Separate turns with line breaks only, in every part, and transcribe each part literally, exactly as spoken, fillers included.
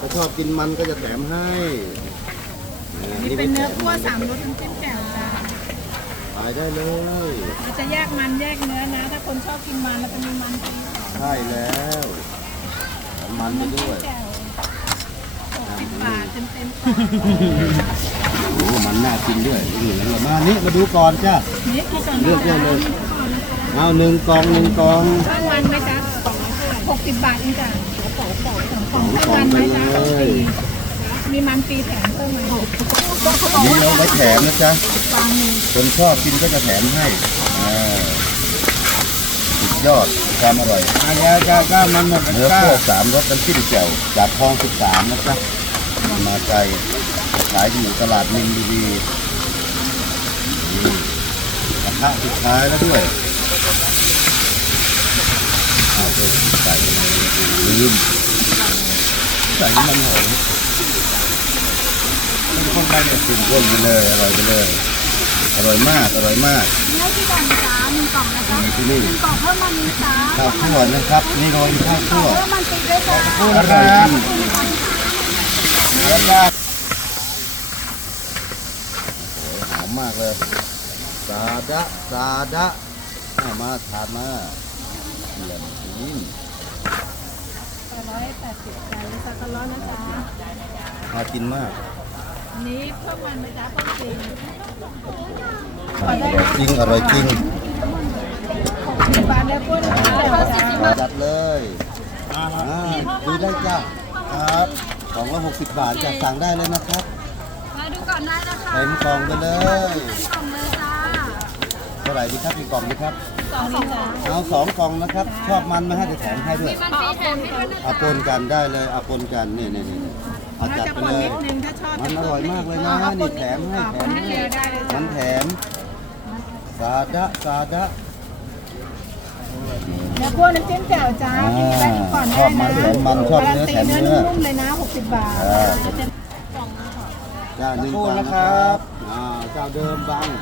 ถ้าชอบกินมันก็จะแถมให้
นี่เป็นเนื้อคั่วสามรสน้ำจิ้มแจ่วจ้า
ขายได้เลย
เราจะแยกมันแยกเนื้อนะ ถ้าคนชอบกินมันเราจะมีมันฟรี
ใช่แล้วมันไปด้วย
แจ่วหกสิบบาทเต็มเต็ม
โอ้มันน่ากินด้วยนี่แล้วมานี่มาดูก่อนจ้า
นี่ที่ก่อน
เลือกได้เลยเอาหนึ่งกล่องหนึ่งกล่อง
ชอบมันไหมจ๊ะหกสิบบาทเองจ้ะสองกล่องสองกล่องชอบ
กล่อ
มั
ง
นไห
ไป
มจ๊ะ
เลย
มีมันฟรีแถมเพิ่มไหม
นี่เราไว้แถมนะจ๊ะคนชอบกินก็จะแถมให้อ่าสุดยอดความอร่อย
อันนี้ก็ก็มันหมด
เนื้อพวกสามรสน้ำจิ้มแจ่วจากคลองสิบสามนะจ๊ะมาไกลขายอยู่ตลาดมินบุรีนี่กระทะสุดท้ายแล้วด้วยอ้าวเออใส่อะไรลืมใส่น้ำมันหอยคนไปเนี่ยกินก้นไปเลยอร่อยไปเลยอร่อยมากอร่อยมาก
เนื้อที่กล่องจ้าหนึ่งกล่องนะจ๊ะ
มีที่นี่
กล่องเพิ่มมันจ้า
ข้าวคั่วนะครับนี่โรยข้าวคั่ว
เพิ่มมันฟรีด้วยจ้า
อร่อยจริงเนื้อปลาหอมมากเลยซาดะซาดะเอามาทานมาเยี่ยมจริง
ร้อยแปดสิบจ้าลิซ่าก็ร้อนนะจ๊ะ
น่ากินมาก
อันนี้เพิ่มมันไหมจ๊ะเพิ่มฟรี
อร่อยจริงอร่อยจริง
สิบบาทแล้วกุ้งจ้า
จัดเลยอ่าดูได้จ้าครับของละหกสิบบาทจะสั่งได้เลยนะครับ
มาดูก่อนได้นะคะ
เต็มกล่องไปเลย
เต็มกล่องเลยจ้า
เท่าไหร่ดีครับกี่กล่องดีครับ
สองนี้จ้า
เอาสองกล่องนะครับ ชอบมันไหมาให้จะแถมให้ด้วย
มันฟรีแถมให้ด้วยนะ
เอาปนกันได้เลยเอาปนกันนี่นี่นี่เอา
เรา
จัด
จะ
ไป
ปน
เลย
นิดนึงถ้าชอบ
มันอร่อยมากเลยนะนี่แถมให้แถม
ให้
ให้
เร็วได้เลย
มั
จ้าน
แถมซาดะซาดะ
เนื้อคั่วน้ำจิ้มแจ่วจ้ากินได้ทุกก่อนได้นะการันตีเนื้อนุ่มๆเลยนะหกสิบบาท
เจ้าหนึ่งกล่องนะครับอ่าเจ้าเดิมบัง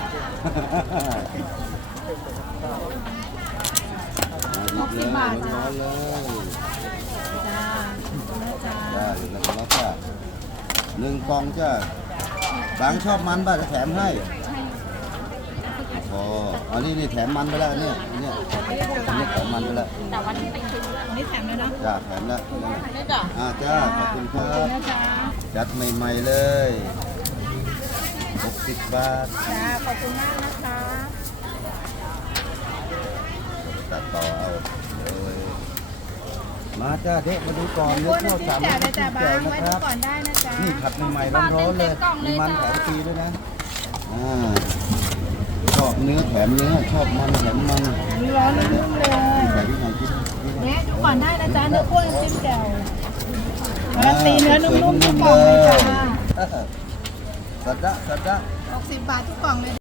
หกสิบบาทจ้า
ร้อนเลย
จ้าจ้า
ได้แล้วก็จ้าหนึ่งกล่องจ้าบางชอบมันบ้างจะแถมให้โอ้อันนี้นี่แถมมันไปแล้วเนี่ยเนี่ยอันนี้แถมมันไปแล้ว
อันนี้แถมเลยนะ
จ้าแถมแล้วอ่าจ้าขอบคุณครับ
นะจ๊ะ
จัดใหม่ๆเลยหกสิบบาท
จ้าขอบคุณมากนะคะ
ตัดต่อเอาเลยมาจ้าเด็กมาดูก่อน
คั่
เนื้
ว
อข้าว
น้ำจิ้
สาม
มแจ่วเลยจ้า
น้ำ
บา
จิ้มแจ่วนะค
งไว้ดู
รับ
ก่อนได้นะจ๊ะ
นี่ผัดใหม่ๆร้อนๆเลยมีมันแถมฟรีด้วยนะอ่าชอบเนื้อแถมเนื้อชอบมันแถมมัน
ร้อนนุ่มๆเลย
ใส่ที่ไหนกิน
เนี่ยดูก่อนได้นะจ๊ะเนื้อคั่วน้ำจิ้มแจ่วการันตีเนื้อนุ่มๆทุกกล่องเลยจ้า
สัดดะสัดดะ
หกสิบบาททุกกล่องเลย